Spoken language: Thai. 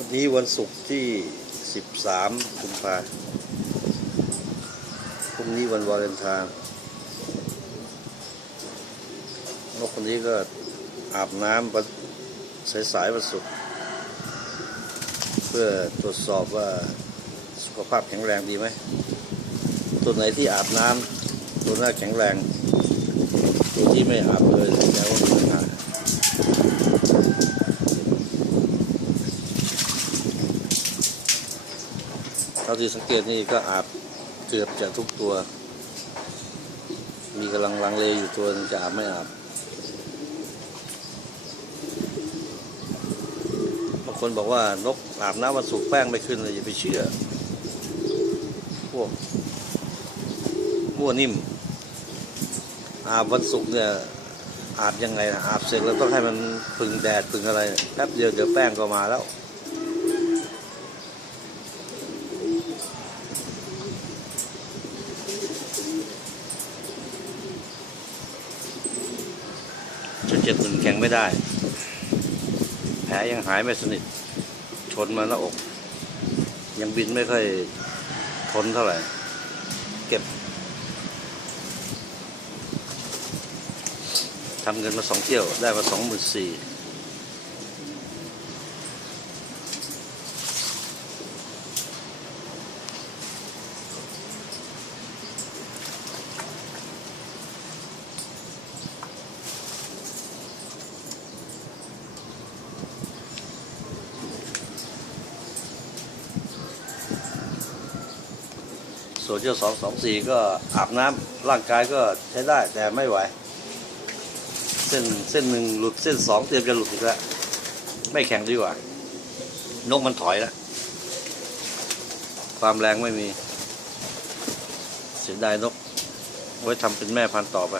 วันนี้วันศุกร์ที่ 13กุมภาพรุ่งนี้วันวาเลนไทน์นกคนนี้ก็อาบน้ำวันสายๆวันศุกร์เพื่อตรวจสอบว่าสุขภาพแข็งแรงดีไหม ตัวไหนที่อาบน้ำตัวน้าแข็งแรง ตัวที่ไม่อาบเลยแสดงว่ามีปัญหาเท่าที่สังเกตนี่ก็อาบเกือบจะทุกตัว มีกำลังลังเลอยู่ตัวจะอาบไม่อาบบางคนบอกว่านกอาบน้ำวันสุกร์แป้งไม่ขึ้นเลยอย่าไปเชื่อ พวกมั่วนิ่ม อาบวันศุกร์เนี่ยอาบยังไงนะอาบเสร็จแล้วต้องให้มันพึ่งแดดพึ่งอะไรแป๊บเดียวเดี๋ยวแป้งก็มาแล้ว ชุดเจ็ดหมื่นแข่งไม่ได้ แผลยังหายไม่สนิท ชนมาหน้าอก ยังบินไม่ค่อยทนเท่าไหร่ เก็บทำเงินมาสองเที่ยวได้มาสองหมื่นสี่ ส่วนเที่ยวสองสองสี่ก็อาบน้ำร่างกายก็ใช้ได้แต่ไม่ไหว เส้นเส้นหนึ่งหลุดเส้นสองเตรียมจะหลุดอีกแล้วไม่แข็งดีกว่า นกมันถอยแล้วความแรงไม่มี เสียดายนก ไว้ทำเป็นแม่พันธุ์ต่อไป